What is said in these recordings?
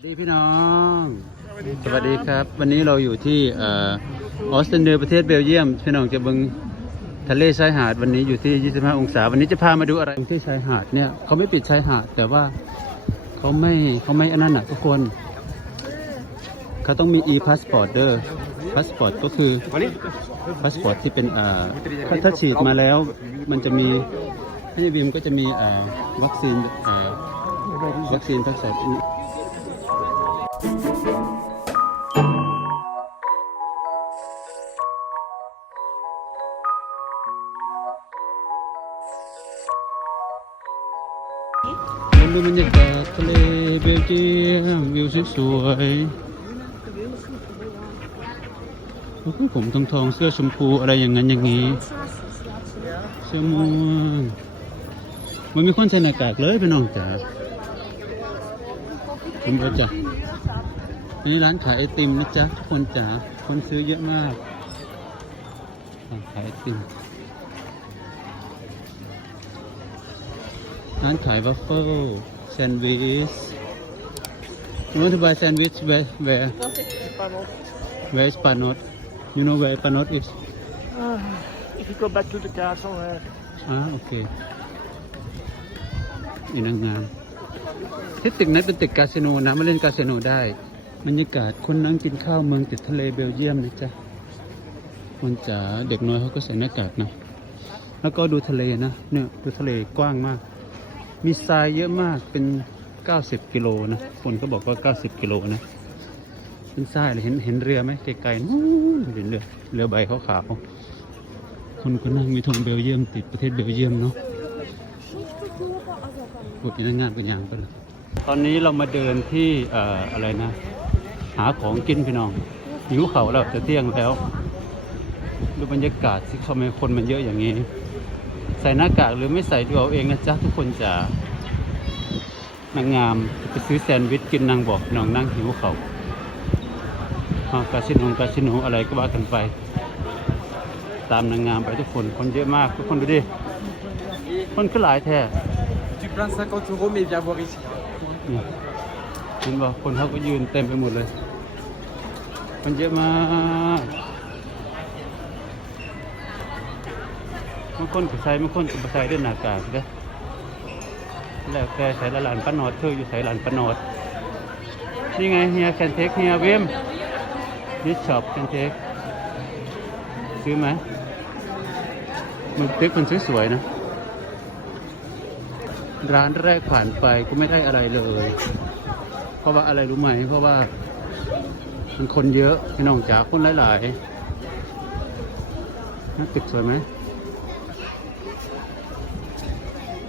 วัสดีพี่น้อง สวัสดีครับ วันนี้เราอยู่ที่เอออสเตรเลียประเทศเบลเยียม พี่น้องจะเบิงทะเลชายหาดวันนี้อยู่ที่ 25 องศา วันนี้จะพามาดูอะไรที่ชายหาดเนี่ยเขาไม่ปิดชายหาด แต่ว่าเขาไม่เขาไม่อันนั้นน่ะทุกคนเขาต้องมี e-passport เด้อ passport ก็คือพาสปอร์ตที่เป็นอ่าถ้าถ้าฉีดมาแล้วมันจะมีพี่บีมก็จะมีอ่าวัคซีนอ่าวัคซีนพาสปอร์ตมัน ดูบรรยากาศทะเลเบลเยียมวิวสวยๆโอ้โหผมทองทองเสื้อชมพูอะไรอย่างนั้นอย่างนี้ เสื้อม่วงมันมีคนใส่หน้ากากเลยพี่น้องจ๋าผมบอกจ้ะ นี่ร้านขายไอติมนะจ๊ะทุกคนจ๋าคนซื้อเยอะมากร้านขายไอติมร้านขายวัฟเฟิลแซนด์วิช You want to buy sandwich where where where is Panot You know where Panot is Ah, if you go back to the castle, uh, อ่าโอเคนี่นางงามที่ตึกนั้นเป็นตึกคาสิโนนะมาเล่นคาสิโนได้ บรรยากาศคนนั่งกินข้าวเมืองติดทะเลเบลเยียมนะจ๊ะคนจ๋าเด็กน้อยเขาก็ใส่หน้ากากนะ แล้วก็ดูทะเลนะ เนี่ยดูทะเลกว้างมาก มีทรายเยอะมากเป็น 90 กิโลนะคนก็บอกว่า 90 กิโลนะเป็นทรายเลยเห็นเห็นเรือไหมไกลๆนู้นเห็นเรือเรือใบขาวๆคนก็นั่งมีธงเบลเยียมติดประเทศเบลเยียมเนาะพูดในงานเป็นอย่างไปเลยตอนนี้เรามาเดินที่อออะไรนะ หาของกินพี่น้องหิวเขาแล้วจะเที่ยงแล้วดูบรรยากาศที่ทำไมคนมันเยอะอย่างนี้ ใส่หน้ากากหรือไม่ใส่ดูเอาเองนะจ๊ะทุกคนจ๋านางงามจะไปซื้อแซนด์วิชกินนางบอกน้องนั่งหิวเขาวอ่ากาชิโนกาชิโนอะไรก็ว่ากันไป ตามนางงามไปทุกคนคนเยอะมากทุกคนดูดิคนก็หลายแท้ Tu plains 50 euros, mais viens voir ici. เห็นบอกคนเขาก็ยืนเต็มไปหมดเลย คนเยอะมากบางคนก็ใส่บางคนก็บ่ใส่ด้วยหน้ากากเด้อแล้วแต่ใส่ละหลานปะนอดเธออยู่ใส่หลานปะนอดนี่ไงเฮียแคนเทคเฮียเวมดิชช็อปแคนเทคซื้อไหมมันตึกมันสวยๆนะ ร้านแรกผ่านไปก็ไม่ได้อะไรเลย เพราะว่าอะไรรู้ไหม เพราะว่า มันคนเยอะพี่น้องจ๋าคนหลายๆนะตึกสวยไหม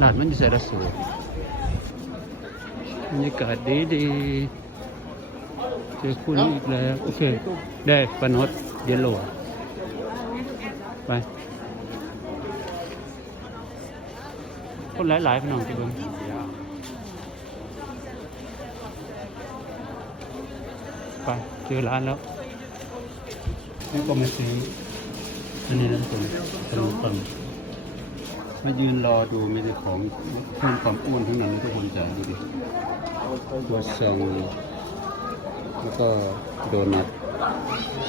ร้านมันจะใส่ระสวยบรรยากาศดีดีๆเจอคู่นี้อีกแล้ว โอเค ได้ปานดเยลโลไป คนหลายๆพี่น้องที่บึงไป เจอร้านแล้วนี่ก็มาซื้ออันนี้นะผมขนมปังมายืนรอดูมีแต่ของเพิ่มความอ้วนทั้งนั้นทุกคนจ๋าดูดิตัวซองแล้วก็โดนัท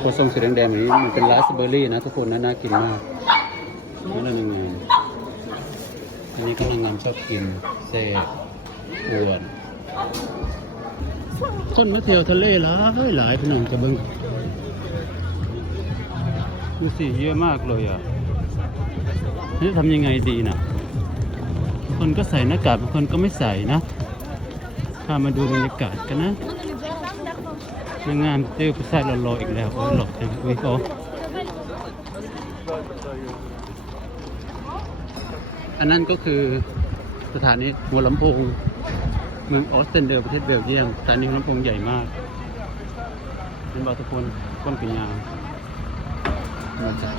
ตัวซองสีแดงๆแบบนี้มันเป็นราสเบอร์รี่นะทุกคนนะน่ากินมากนี่เรายังไงอันนี้ก็นางงามชอบกินเศษอ้วน คนมาเที่ยวทะเลหลายหลายพี่น้องจะเบิ่งดูสิเยอะมากเลยอะนี่ทำยังไงดีนะบางคนก็ใส่หน้ากากบางคนก็ไม่ใส่นะพามาดูบรรยากาศกันนะนางงามเจอผู้ชายหล่อๆอีกแล้วโอ้หล่อจังอุ้ยโออันนั้นก็คือสถานีหัวลำโพง เมืองออสเตรเลียประเทศเบลเยียมสถานีหัวลำโพงใหญ่มากเป็นบาทุกคนก้นปียามาจาก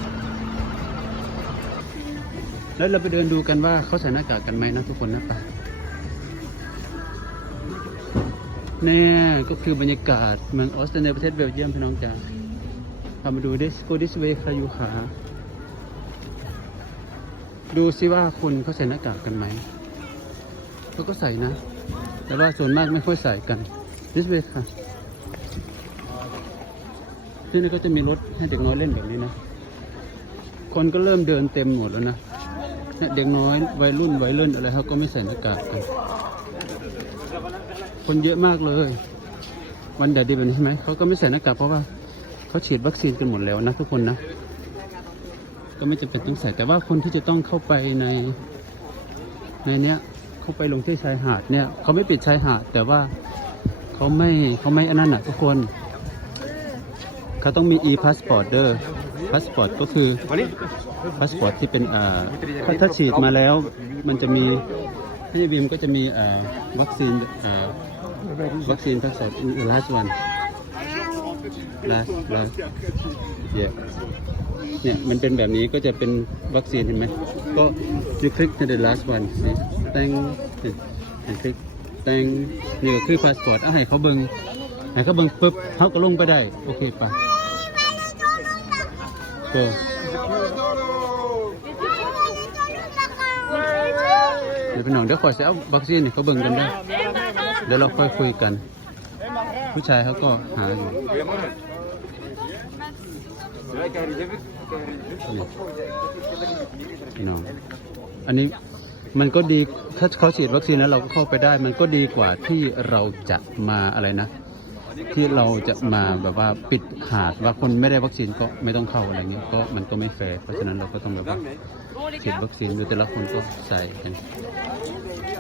แล้วเราไปเดินดูกันว่าเขาใส่หน้ากากกันไหมนะทุกคนนะป่ะเนี่ก็คือบรรยากาศเมืองออสเตรเลียประเทศเบลเยียมพี่น้องจ๋าพามาดูดิสโกดิสเวคายูขาดูซิว่าคนเขาใส่หน้ากากกันไหมเขาก็ใส่นะ แต่ว่าส่วนมากไม่ค่อยใส่กัน this way ค่ะที่นี่ก็จะมีรถให้เด็กน้อยเล่นแบบนี้นะ คนก็เริ่มเดินเต็มหมดแล้วนะเนี่ยเด็กน้อยวัยรุ่นวัยรุ่นอะไรเขาก็ไม่ใส่หน้ากากกัน คนเยอะมากเลย วันแดดดีแบบนี้ใช่ไหมเขาก็ไม่ใส่หน้ากากเพราะว่าเขาฉีดวัคซีนกันหมดแล้วนะทุกคนนะ ก็ไม่จำเป็นต้องใส่แต่ว่าคนที่จะต้องเข้าไปในในเนี้ย เขาไปลงที่ชายหาดเนี่ยเขาไม่ปิดชายหาด แต่ว่าเขาไม่เขาไม่อันนั้นน่ะทุกคนเขาต้องมี e passport เด้อ passport ก็คือพาสปอร์ตที่เป็นอ่าถ้าถ้าฉีดมาแล้ว มันจะมีที่บีมก็จะมีอ่าวัคซีนอ่าวัคซีนพาสปอร์ต last one last last yeah เนี่ยมันเป็นแบบนี้ก็จะเป็นวัคซีนเห็นไหมก็ you click to the last one นี่ thank นี่ click thank นี่ก็คือพาสปอร์ตอะให้เขาเบิงให้เขาเบิงปุ๊บเขาก็ลงไปได้ โอเคปะก็เดี๋ยวพี่น้องเดี๋ยวขอจะเอาวัคซีนเขาเบิ่งกันได้เดี๋ยวเราค่อยคุยกัน ผู้ชายเขาก็หาอยู่ พี่น้องอันนี้มันก็ดีถ้าเขาฉีดวัคซีนแล้วเราก็เข้าไปได้ มันก็ดีกว่าที่เราจะมาอะไรนะ ที่เราจะมาแบบว่าปิดหาดว่าคนไม่ได้วัคซีนก็ไม่ต้องเข้าอะไรเงี้ยก็มันก็ไม่แฟร์เพราะฉะนั้นเราก็ต้องแบบว่าฉีดวัคซีนโดยแต่ละคนก็ใส่กัน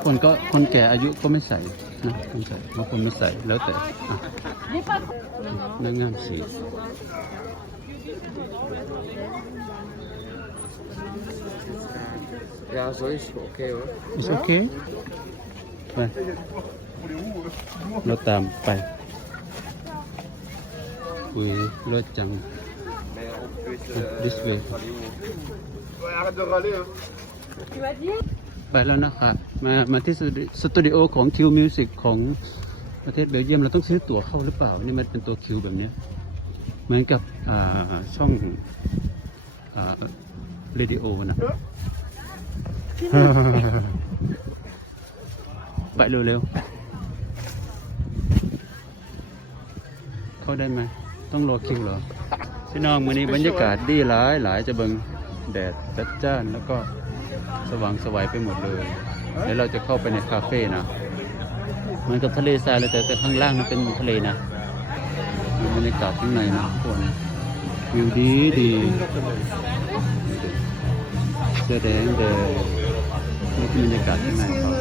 คนก็คนแก่อายุก็ไม่ใส่นะคนใส่บางคนไม่ใส่แล้วแต่อะเรื่องงานสี Ja, zo is het oké hoor. is okay ไปเราตามไปอุ้ยรถจัง this way ไปแล้วนะคะมามาที่สตูดิโอของคิวมิวสิกของประเทศเบลเยียมเราต้องซื้อตั๋วเข้าหรือเปล่า นี่มันเป็นตัวคิวแบบเนี้ย เหมือนกับอ่าช่องอ่าเรดิโอนะไปเร็วๆ เข้าได้ไหม ต้องรอคิวเหรอ พี่น้องวันนี้บรรยากาศดีหลายหลายจะเบิงแดดจัดจ้านแล้วก็สว่างสวายไปหมดเลยเดี๋ยวเราจะเข้าไปในคาเฟ่นะ เหมือนกับทะเลทรายเลยแต่แต่ข้างล่างนั้นเป็นทะเลนะ ดูบรรยากาศข้างในนะทุกคนวิวดีดีเสื้อแดงเดยนี่คือบรรยากาศข้างในครับ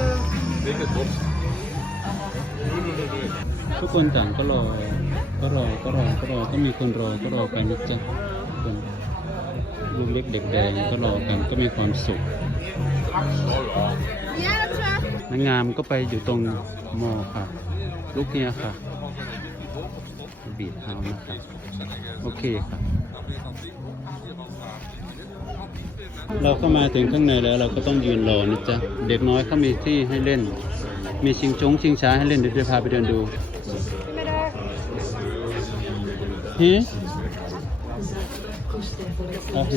ทุกคนต่างก็รอ ก็รอ ก็รอ ก็รอ ก็มีคนรอ ก็รอกันนะจ๊ะทุกคนลูกเล็กเด็กแดงก็รอกัน ก็มีความสุขนางงามก็ไปอยู่ตรงมอค่ะ ลูกเนี้ยค่ะ บีดเฮานะคะโอเคค่ะเราก็มาถึงข้างในแล้วเราก็ต้องยืนรอนะจ๊ะ เด็กน้อยเขามีที่ให้เล่น มีชิงจงชิงช้าให้เล่นเดี๋ยวจะพาไปเดินดูเฮ้ โอเค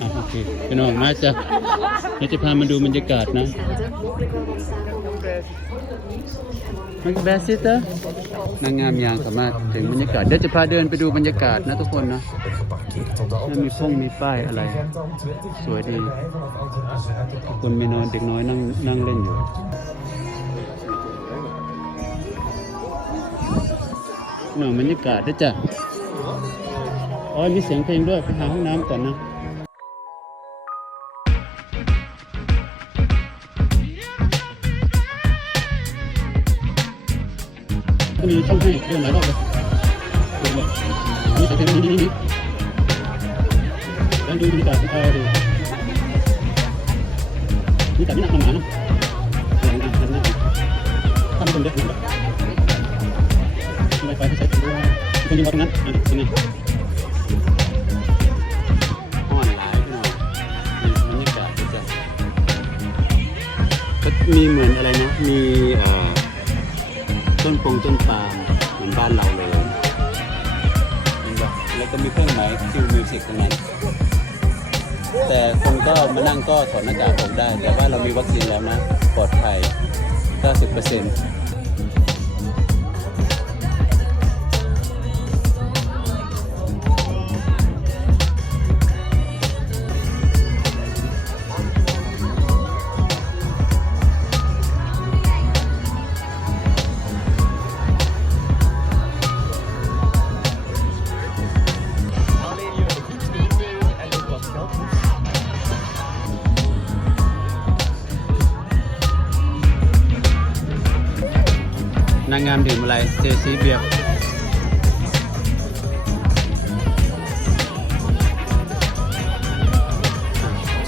อะโอเคพี่น้องมาจ้ะเดี๋ยวจะพามาดูบรรยากาศนะ มันแบสซิเตอร์นางงามยางสามารถถึงบรรยากาศ เดี๋ยวจะพาเดินไปดูบรรยากาศนะทุกคนนะนมีพงมีป้ายอะไร สวยดี คนมีนอนเด็กน้อยนั่งนั่งเล่นอยู่ หน่อยบรรยากาศด้วยจ้ะ อ๋อมีเสียงเพลงด้วย ไปหาห้องน้ำก่อนนะก็มีช่องให้เดินหลายรอบเลยเดินแบบนี่แต่เป็นนี่นี่นี่แล้วดูบรรยากาศเออดูนี่แต่ไม่หนักหนานะเดินอะเดินหนาทำคนเด็กหนะไม่ไปที่ใช้ตัวคนยิงบอลตรงนั้นอะเป็นไงอ่ มีเหมือนอะไรนะ มีต้นปงต้นปาล์มเหมือนบ้านเราเลยแล้วก็มีเครื่องหมายคิวมิวสิกตรงนั้น แต่คนก็มานั่งก็ถอดหน้ากากออกได้ แต่ว่าเรามีวัคซีนแล้วนะ ปลอดภัย 90%เนางงามดื่มอะไรเจซีเบียร์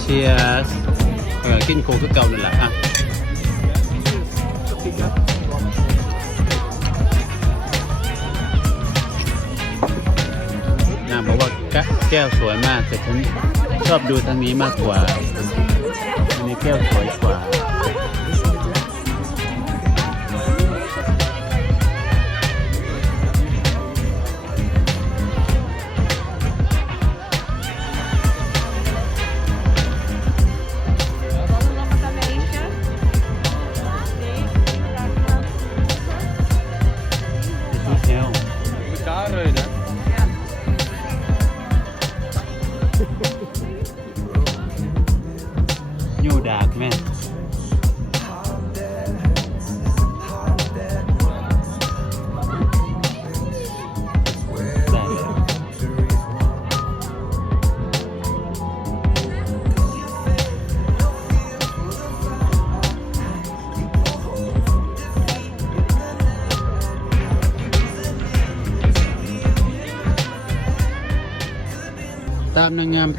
เชียร์เออกินโคคือเก่านั่นแหละอะนางบอกว่าแกแก้วสวยมากแต่ฉันชอบดูทางนี้มากกว่าอันนี้แก้วสวยกว่า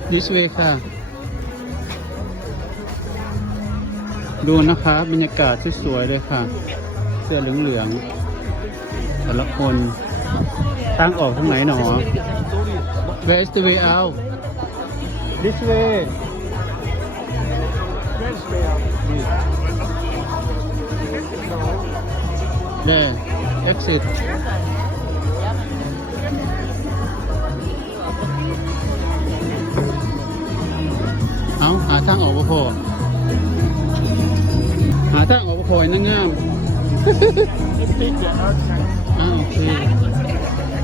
ามนางงามดิสเวย์ค่ะ ดูนะคะบรรยากาศสวยๆเลยค่ะ เสื้อเหลืองๆแต่ละคนทางออกทางไหนหนอ Where is the way out This way There exit หาทางออกบ่พอหาทางออกมาคอยนั่งงามอาโอเค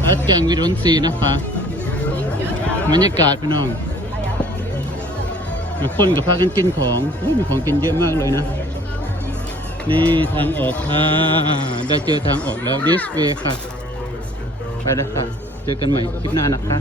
อัดแกงวิรวันซีนะคะบรรยากาศพี่น้องคนกับพากันกินของโอ้ยมีของกินเยอะมากเลยนะ นี่ทางออกค่ะ ได้เจอทางออกแล้ว this way ค่ะ ไปแล้วค่ะ เจอกันใหม่คลิปหน้านะคะ